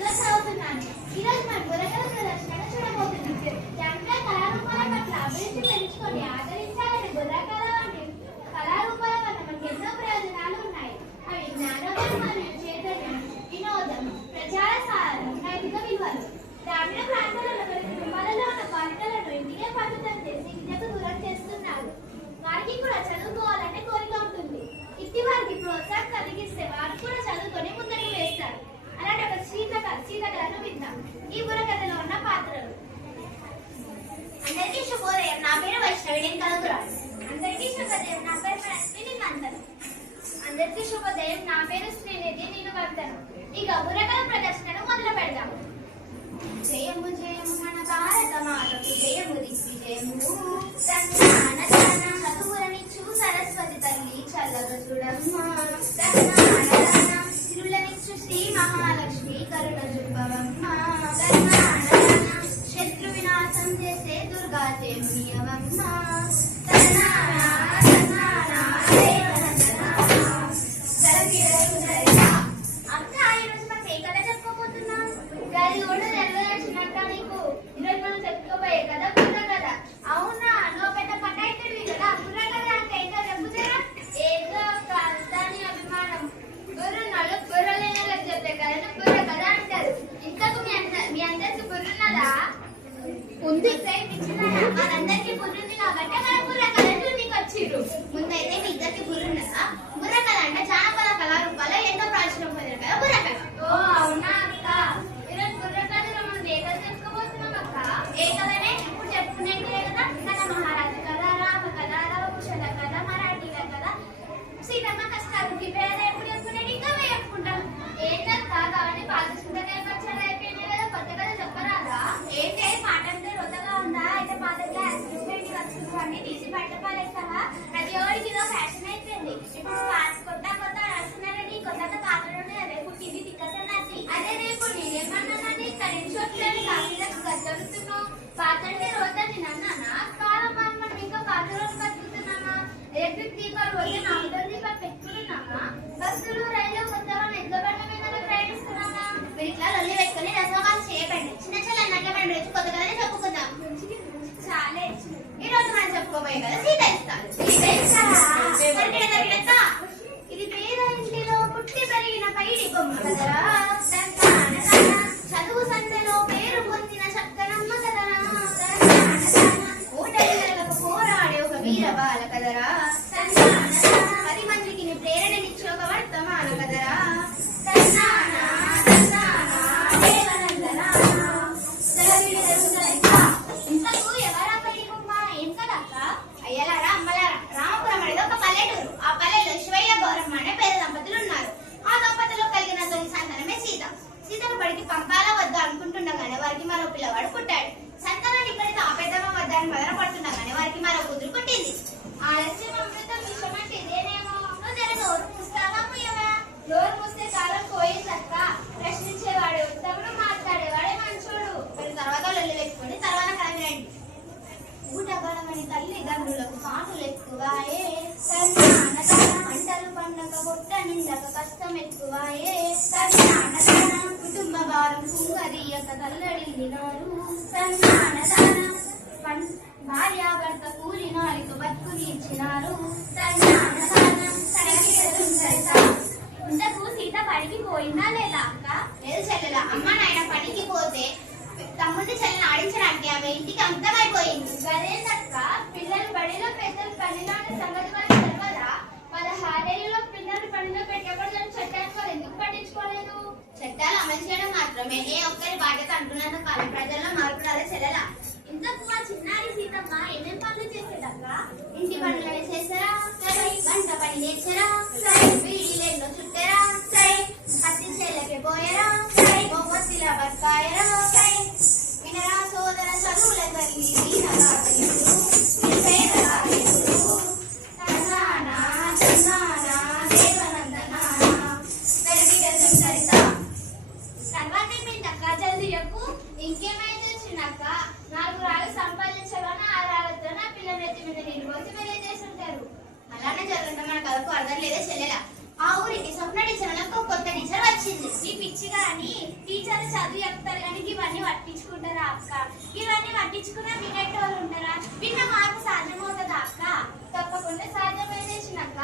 తరగతిలో చదువుతున్నాను. ఈరోజు మన బుర్రకథ ప్రదర్శన చూడబోతున్నాం. యంత్ర కళారూపాల పట్ల అభిరుచి పెంచుకొని ఆదరించాలని బుర్రకథ వంటి కళారూపాల వల్ల మనకు ఎన్నో ప్రయోజనాలు ఉన్నాయి. అవి జ్ఞానోదయం మరియు చైతన్యం, వినోదం, ప్రచార సాధనం, నైతిక విలువలు. గ్రామీణ ప్రాంతాలలో కుటుంబాలలో ఉన్న బాలికలను ఇంటికే పరిమితం చేసి విద్యకు దూరం చేస్తున్నారు. వారికి కూడా చదువుకోవాలనే కోరిక ఉంటుంది. ఇట్టి వారికి ప్రోత్సాహం కలిగిస్తే వారు కూడా చదువుకొని ముందరికి వేస్తారు. అలాంటి ఒక సీతకథను విందాం. ఈ బుర్రకథలో ఉన్న పాత్రలు. అందరికీ శుభోదయం. నా పేరు వైష్ణవి, నేను కలుగురాను. అందరికీ శుభోదయం. నా పేరు లక్ష్మి, మంతను. అందరికీ శుభోదయం. నా పేరు శ్రీనిధి, నేను వంతను. ఇక బుర్రకథ ప్రదర్శనను మొదలు పెడదాం. జయము జయము మన భారత మాతకు, జయము దిగ్విజయము. చదువులనిచ్చు సరస్వతి తల్లి చల్లగా చూడమ్మా. తిరులనిచ్చు శ్రీ మహాలక్ష్మి కరుణ చూపవమ్మ. శత్రు వినాశం చేసే దుర్గా దేవియవమ్మ. అక్క, ఈరోజు మనం ఏ కథ చెప్పుకోబోతున్నాం? గది కూడా నెరవేర్చినట్ట నీకు. ఈరోజు మనం చెప్పుకోబోయే కదా బుర్ర కథ. అవునా, నువ్వు పెద్ద పటాయితుడివి కదా. బుర్ర కథ అంటే ఏంటో చెప్పుతారా? ఏదో దాని అభిమానం. బుర్రున్నాడు బుర్రలేనలకు చెప్పే కథను బుర్ర కథ అంటారు. ఇంతకు మీ అందరికి బుర్రున్నదా? ఉంది. మనందరికి బుర్రుంది కాబట్టి మన బుర్ర కథ మీకు వచ్చిర్రు. ముందైతే మీ ఇద్దరికి బుర్రున్నదా? బుర్ర కథ అంటే జానపద కళారూపాల్లో ఎంతో ప్రాచుర్యం పొందిన కదా బుర్ర కథ. ఓ అవునా అక్క, ఈరోజు బుర్ర కథలో మనం ఏ కథ చెప్పుకోబోతున్నాం అక్క? ఏ కథనే ఇప్పుడు చెప్పుకునేదే కదా. మన మహారాజు కథ, రామ కథ, లవకుశల కథ, మరాఠీల కథ, సీతమ్మ కష్టాలు. పేద ఎప్పుడు చెప్పుకునేది ఇంకా చెప్పుకుంటాం. ఏంటక్క కావాలి పాత చింతకాయ పచ్చడి అయిపోయింది కదా, కొత్త కథ చెప్పరాదా? ఏంటే పాట అంటే రొతగా ఉందా? అయితే పాత గ్లాస్ వస్తువులు అన్ని తీసి బయట పాలేస్తావా? ప్రతి ఒక్కరికి ఇదో ఫ్యాషన్ అయిపోయింది. ఇప్పుడు కొత్త నడుస్తున్నారని కొత్త పాత్రలోనే అదే పుట్టింది తిక్కసన్నసి. అదే రేపు నేనేమన్నానని కరెంట్ షోట్లని కాఫీలకు గద్దరుతున్నావు. పాత అంటే రోజని నన్నానా? కాలం మనం ఇంకా పాత రోజు బతుకుతున్నామా? ఎలక్ట్రిక్ దీపాలు పోతే నాలుగు దీపాలు పెట్టుకున్నామా? బస్సులు రైలు కొత్తగా ఎద్ద బండ్ల మీద ప్రయాణిస్తున్నామా? మీరు ఇట్లా లొల్లి పెట్టుకుని రసవాలు చేయకండి. చిన్న చిన్న అన్నట్ల మనం రుచి కొత్తగానే చెప్పుకుందాం. చాలే, ఈ రోజు మనం చెప్పుకోబోయే కదా సీత ఇస్తాను. ఇది పేద ఇంటిలో పుట్టి పెరిగిన పైడి బొమ్మ కదరా. చదువు సందలో పేరు పొందిన చక్కనమ్మ కదరా. ఓటమిలకు పోరాడే ఒక వీర బాల కదరా. 10 మందికి ప్రేరణనిచ్చే ఒక వర్తమాన కదరా. ఇంతకు ఎవరా పైడి బొమ్మ? ఏం కదా అక్క? అయ్యలారా అమ్మలారా, రామపురం అనేది ఒక పల్లెటూరు. ఆ పల్లెలో శివయ్య గౌరమ్మ అనే పేద దంపతులు ఉన్నారు. ఆ దంపతుల్లో కలిగిన తొలి సంతానమే సీత. సీతను బడికి పంపాలా వద్దా అనుకుంటుండగానే వారికి మరో పిల్లవాడు పుట్టాడు. సంతానాన్ని ఇక్కడికి ఆపేద్దామా వద్దా అని మొదలు పడుతుండగానే వారికి మరో కూతురు పుట్టింది. ఆలస్యం అమృతం విషయం అంటే ఇదేనేమో. నువ్వు జర నోరు మూస్తావా ముయ్యవా? నోరు మూస్తే కాలం పోయిందక్క. ప్రశ్నించేవాడే ఉత్తముడు, మాట్లాడేవాడే మంచోడు. మరి తర్వాత లొల్లి పెట్టుకొని తర్వాత కలగండి. ఊటగలమని తల్లిదండ్రులకు పాటలు ఎక్కువాయే. పంటలు పండగ బొట్ట నిండక కష్టం ఎక్కువాయే. కుటుంబ భారం కుంగదీయక తల్లడిల్లినారు. భార్యాభర్త కూలి నాలిక బతుకు తీర్చినారు. ఇంతకు సీత పనికి పోయిందా లేదా అక్క? లేదు చెల్లెల. అమ్మ నాయన పనికి పోతే తమ్ముడిని చెల్లెని ఆడించడానికి ఆమె ఇంటికి అంతమైపోయింది. గదేందక్క, పిల్లలు బడిలో పెద్దలు పనిలో సంగతి మనకు తెలియదా? 16 ఏళ్లలో పిల్లలు పనిలో పెట్టకూడదని చట్టాన్ని వాళ్ళు ఎందుకు పట్టించుకోలేదు? చట్టాలు అమలు చేయడం మాత్రమే ఏ ఒక్కరి బాధ్యత అంటున్నంత కాలం ప్రజల్లో మార్పు రాలే చెల్లెల. ఇంతకు మా చిన్నారి సీతమ్మ ఏమేం పనులు చేసేదక్క? ఇంటి పనులు చేసారా? సరే. వంట పని చేసారా? సరే. వీడిలో చుట్టారా? సరే. పత్తి చేలకి పోయారా? సరే. బొబ్బొత్తిలా బతకాయరా? సరే. వినరా సోదర చదువుల తల్లి తర్వాత ఏమైందక్క? జల్దీ చెప్పు. ఇంకేమైంది వచ్చిందక్క? 4 రాళ్ళు సంపాదించగానే 6 రాళ్ళతో నా పిల్లల నెత్తి మీద నీళ్ళు పోసి పెళ్లి చేస్తుంటారు. అలానే జరుగుతుంది. మన కథకు అర్థం లేదా చెల్లెల? ఆ ఊరికి స్వప్న టీచర్ అని ఒక కొత్త టీచర్ వచ్చింది. ఈ పిచ్చి కానీ టీచర్లు చదువు చెప్తారు కానీ ఇవన్నీ పట్టించుకుంటారా అక్క? ఇవన్నీ పట్టించుకున్నా వినేటోళ్ళు ఉంటారా? విన్న మార్పు సాధ్యమవుతుందా అక్క? తప్పకుండా సాధ్యమైనక్క.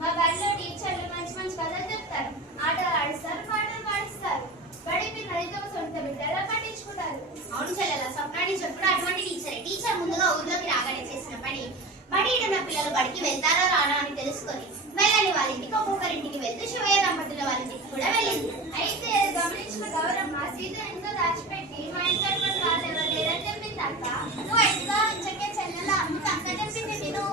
మా బడిలో టీచర్లు మంచి మంచి కథలు చెప్తారు, ఆటలు ఆడిస్తారు, పాటలు పాడిస్తారు. బడి పిల్లలతో సొంత బిడ్డలా పట్టించుకుంటారు. అవును చెల్లెల, స్వప్న టీచర్ కూడా అటువంటి టీచరే. టీచర్ ముందుగా ఊర్లోకి రాగానే చేసిన పని బడి ఉన్న పిల్లలు బడికి వెళ్తారా రానా అని తెలుసుకొని వెళ్ళని వాళ్ళ ఇంటికి ఒక్కొక్కరింటికి వెళ్తూ శివయ్య దంపతుల వాళ్ళ ఇంటికి కూడా వెళ్ళింది. అయితే గమనించిన గౌరమ్మ సీత ఎంతో దాచిపెట్టి మా ఇంట్లో వాళ్ళు ఎవరు లేదని చెప్పింది అక్క. నువ్వు ఎంతో ఇంచకే చెల్లెల అందుకు అక్క చెప్పింది నేను.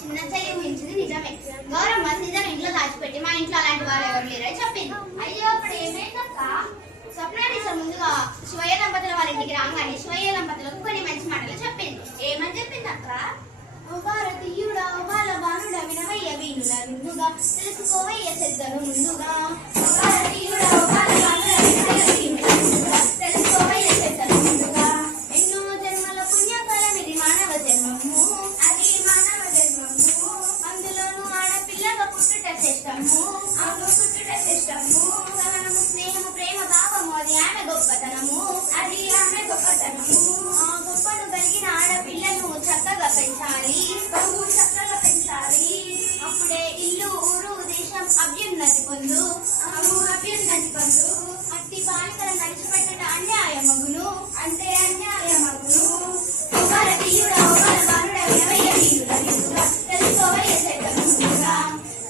చిన్న చెల్లి ఊహించింది నిజమే. గౌరమ్మ సీతను ఇంట్లో దాచిపెట్టి మా ఇంట్లో అలాంటి వాళ్ళు ఎవరు లేరని చెప్పింది. అయ్యో అప్పుడు ఏమైందక్క? స్వప్న టీచర్ ముందుగా శివయ్య దంపతుల వాళ్ళ ఇంటికి రాగానే శివయ్య దంపతులకు కొన్ని మంచి మాటలు చెప్పింది. ఏమని చెప్పింది అక్క? భారతీయుడా బాల బానుడ వినవయ్య వీణుల విందుగా తెలుసుకోవయ్య శ్రద్ధను ముందుగా. భారతీయుడా బాల బానుడ వినవయ్య వీణుల విందుగా తెలుసుకోవయ్య శ్రద్ధను ముందుగా. ఎన్నో జన్మల పుణ్యఫలం ఇది మానవ జన్మము, అది మానవ జన్మము. అందులోనూ ఆడపిల్లగా పుట్టుట శ్రేష్టము, అవును పుట్టుట శ్రేష్టము. సహనము స్నేహము ప్రేమ భావము అది ఆమె గొప్పతనము, అది ఆమె గొప్పతనము. ఆ గొప్పను కలిగిన ఆడపిల్లను చక్కగా పెంచాలి, బహు చక్కగా పెంచాలి. అప్పుడే ఇల్లు ఊరు దేశం అభ్యున్నతి పొందు. అభ్యున్నతి పొందు. అట్టి బాలికల నడిచిపెట్టట అన్యాయమగును, అంటే అన్యాయమగును. భారతీయుడా బాల బానుడ వినవయ్య వీణుల విందుగా తెలుసుకోవయ్య శ్రద్ధను ముందుగా.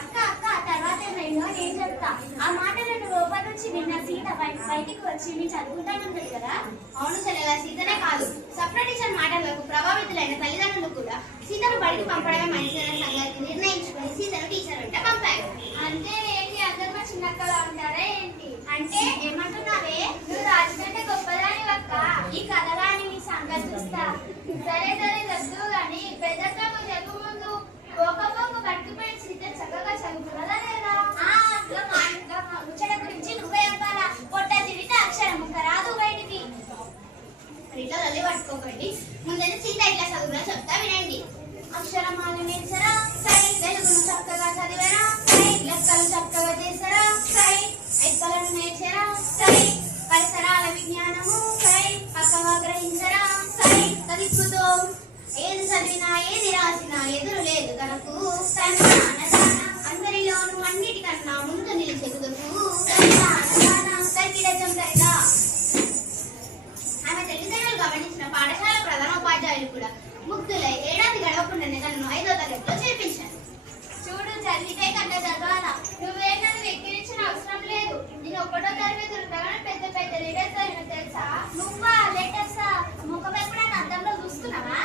అక్క అక్క తర్వాత ఏమైందో నేను చెప్తా. ఆ మాటలను లోపల నుంచి విన్న సీత బయటికి వచ్చి మీ చదువుకుంటానంటుంది కదా. అవును చెల్లెల, సీతనే కాదు స్వప్న టీచర్ మాటలకు ప్రభావితులైన తల్లిదండ్రులు కూడా సీతను బడికి పంపడమే మంచిదన్న సంగతి నిర్ణయించుకుని సీతను టీచర్ వెంట పంపారు. అంటే ఏంటి అందరు మా చిన్నక్కలా ఉంటారా ఏంటి? అంటే ఏమంటున్నావే? నువ్వు రాజుకంటే గొప్పదాని అక్క. ఈ కథ రాని నీ సంగతి చూస్తా. సరే సరే చదువు గాని పెద్దక్కకు చదువు ముందు పోకపోక కట్టుకుపోయి సీత చక్కగా చదువుకున్నదా లేదా? ముచ్చట గురించి నువ్వే చెప్పాలా? పొట్ట తిరిగితే అక్షరం ముక్క రాదు బయటికి. ఇట్లా తల్లి పట్టుకోకండి. ముందైతే సీత ఇట్లా చదువులో చెప్తా వినండి. అక్షరమాల నేర్చరా సై, తెలుగును చక్కగా చదివరా సై, లెక్కలు చక్కగా చేసరా సై, ఎక్కలను నేర్చరా సై, పరిసరాల విజ్ఞానము సై, పక్కగా గ్రహించరా సై, తదిక్కుతో ఏది చదివినా ఏది రాసినా ఎదురు లేదు తనకు. అందరిలోనూ అన్నిటికన్నా ముందు నిలిచెదుగుతూ ఆమె తల్లిదండ్రులు గమనించిన పాఠశాల ప్రధానోపాధ్యాయులు కూడా ముగ్ధులై ఏడాది గడవకుండానే తనను 5వ తరగతిలో చేర్పించారు. చూడు చదివితే కంట చదవాలా. నువ్వే నన్ను వెక్కిరించిన అవసరం లేదు. నేను 1వ తరగతి ఉండగానే పెద్ద పెద్ద లెటర్స్ అయినా తెలుసా? నువ్వా లెటర్సా? ముఖం ఎప్పుడైనా అద్దంలో చూస్తున్నావా?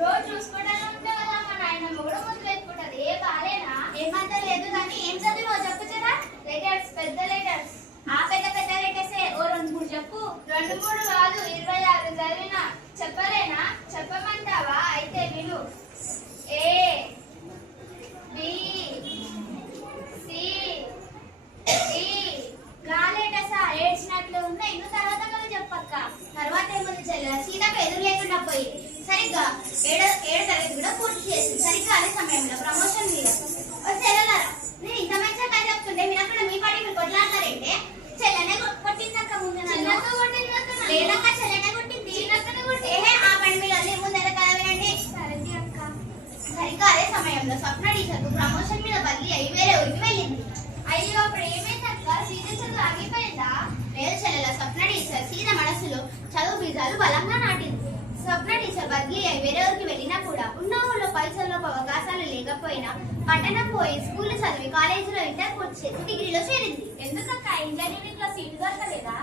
రోజు చూసుకోవడానికి ఉంటే కదా మా నాయనమ్మ కూడా ముద్దు పెట్టుకుంటది. ఏ బాలేనా? ఏమంత లేదు కానీ ఏం చదివో చెప్పు కదా. లెటర్స్, పెద్ద లెటర్స్. ఆ పెద్ద పెద్ద లెటర్సే ఓ 2-3 చెప్పు. 2-3 కాదు 26 చదివినా. చెప్పలేనా? చెప్పమంటావా? అయితే విను. ఏ బి సి డి గాలేటసా ఏడ్చినట్లు ఉంది. ఇನ್ನು తర్వాత కదా చెప్పక్క. తర్వాత ఏముంది చెల్లెల, సీతకు ఎదురు లేకుండా పోయింది. సరిగ్గా ఏడో తరగతి కూడా పూర్తి చేసింది. సరిగ్గా అదే సమయంలో ప్రమోషన్ మీద చెల్లెలారా, నేను ఇంత మంచిగా కథ చెప్తుంటే మీరు అక్కడ మీ పాటి మీరు కొట్లాడతారంటే చెల్లెనే కొట్టిందక్క ముందు చిన్నక్క కొట్టిందక్క. లేదక్క చెల్లెనే కొట్టింది. చిన్నక్కనే కొట్టి ఆ పని మీరు అల్లి ముందర కదా వినండి. సరే అక్క. సరిగ్గా అదే సమయంలో స్వప్న టీచర్ ప్రమోషన్ మీద బదిలీ అయి వేరే ఊరికి వెళ్ళింది. అయ్యో అప్పుడు ఏమైందక్క? సీత చదువు ఆగిపోయిందా? లేదు చెల్లెల, స్వప్న టీచర్ సీత మనసులో చదువు బీజాలు బలంగా నాటింది. స్వప్న టీచర్ బదిలీ అయి వేరే ఊరికి వెళ్ళినా కూడా ఉన్న ఊళ్ళో పైసల్లోకి అవకాశాలు లేకపోయినా పట్టణం పోయి స్కూల్ చదివి కాలేజీలో ఇంటర్ పూర్తి చేసి డిగ్రీలో చేరింది. ఎందుకక్క ఇంజనీరింగ్ లో సీటు దొరకలేదా?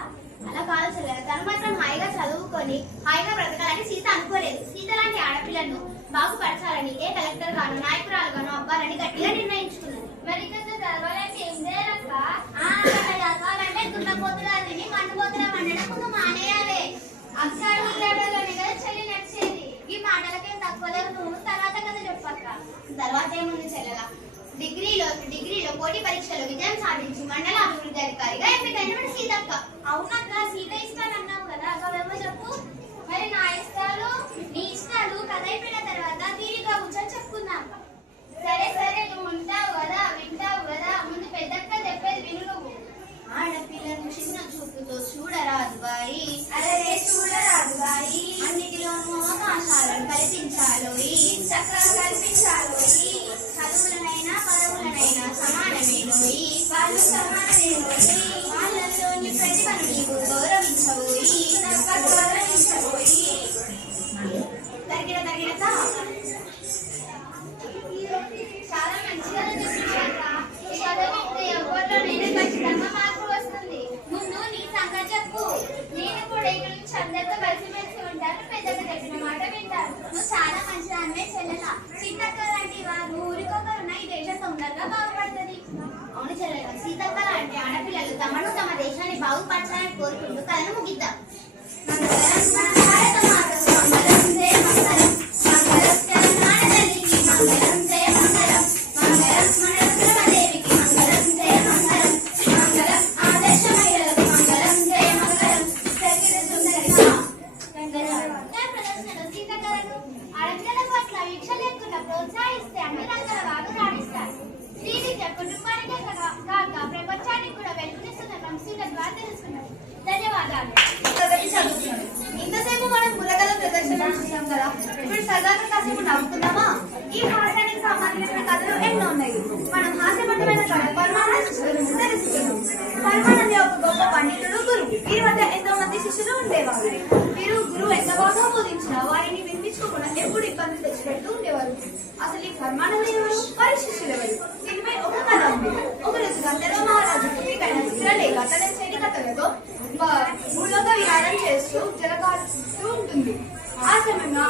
అలా కాదు చెల్లెల, తను మాత్రం హాయిగా చదువుకొని హాయిగా బ్రతకాలని సీత అనుకోలేదు. సీత లాంటి ఆడపిల్లను బాగుపరచాలని ఏ కలెక్టర్ గాను నాయకురాలుగాను అవ్వాలని గట్టిగా నిర్ణయించుకున్నది. మరి కొంచెం చదవాలంటే ఏం చేయాలక్క? చదవాలంటే దున్నపోతులా తిని మన్నుపోతులా వండడం ముందు మానేయాలి. అక్షరాలు ముద్రాడలోనే కదా చెల్లి నడిచేది. ఈ మాటలకేం తక్కువ లేదు. నువ్వు తర్వాత కదా చెప్పక్క. తర్వాత ఏముంది చెల్లెల, డిగ్రీలో పోటీ పరీక్షలో విజయం సాధించి మండల అభివృద్ధి అధికారిగా ఎంపికైన సీతక్క. అవునక్క, సీత ఇష్టాలన్నావు కదా, అవేమో చెప్పు. మరి నా ఇష్టాలు నీ ఇష్టాలు కథ అయిపోయిన తర్వాత తీరిగా కూర్చొని చెప్పుకుందాం. సరే సరే, నువ్వు ఉంటావు కదా, వింటావు కదా. ముందు పెద్దక్క చూడరాదుబాయి అరే చూడరాదుబాయి అన్నిటిలోనూ అవకాశాలను కల్పించాలోయి చక్కగా కల్పించాలోయి చదువులనైనా పదవులనైనా సమానమేనోయి వాళ్ళు సమానమేనోయి వాళ్ళలోని ప్రతిభను నీవు గౌరవించబోయి గౌరవించబోయి తరిగిన చాలా మంచిగా చూపించాక ఈ చదివితే ఎవరిలో నేను ఖచ్చితంగా మార్పు వస్తుంది. ముందు నీ సంగతి చెప్పు. నేను కూడా ఇక్కడ నుంచి అందరితో కలిసిమెలిసి ఉంటాను. పెద్దగా చెప్పిన మాట వింటాను. నువ్వు చాలా మంచి అమ్మే చెల్లెల సీతక్క లాంటి వారు ఊరికొకరున్న ఈ దేశం తొందరగా బాగుపడుతుంది. అవును చెల్లెల సీతక్క లాంటి ఆడపిల్లలు తమను తమ దేశాన్ని బాగుపరచాలని కోరుకుంటూ కలను ముగిద్దాం. మంగళం మన భారత మాతకు మంగళం జయ మంగళం మంగళం తెలంగాణ తల్లికి మంగళం జయ మంగళం మంగళం మన రుద్రమదేవికి మంగళం జయ మంగళం మంగళం ఆదర్శ మహిళలకు మంగళం జయ మంగళం ప్రదర్శనలో సీతక్కలను ఆడపిల్లల పట్ల వీక్ష లేకుండా ప్రోత్సహిస్తే అన్ని రంగాల వారు రాణిస్తారు. స్త్రీ విద్య కుటుంబానికే కాక ప్రపంచానికి కూడా వెలుగునిస్తున్న వంశీల ద్వారా తెలుసుకున్నారు. ధన్యవాదాలు. ఇంతసేపు మనం బుర్రకథ ప్రదర్శన చూసాం కదా, ఇప్పుడు సరదాగా కాసేపు నవ్వుకుందామా? ఈ హాస్యానికి సంబంధించిన కథలు ఎన్నో ఉన్నాయి. మనం హాస్యపరమైన కథ పరమానంద గురించి తెలుసుకున్నాం. పరమానంద ఒక గొప్ప పండితుడు గురువు. వీరి వద్ద ఎంతో మంది శిష్యులు ఉండేవారు. వీరు గురువు ఎంత బాగా బోధించినా వారిని వినిపించుకోకుండా ఎప్పుడు ఇబ్బంది తెచ్చిపెడుతూ ఉండేవారు. అసలు ఈ పరమానంద ఎవరు, వారి శిష్యులు ఎవరు? దీనిపై ఒక కథ ఉంది. ఒక రోజు గంధర్వ మహారాజు పుట్టికైన చిత్రలేఖ తన చెడి కథలతో భూలోక విహారం చేస్తూ జలకారుతూ ఉంటుంది. ఆ సమయంలో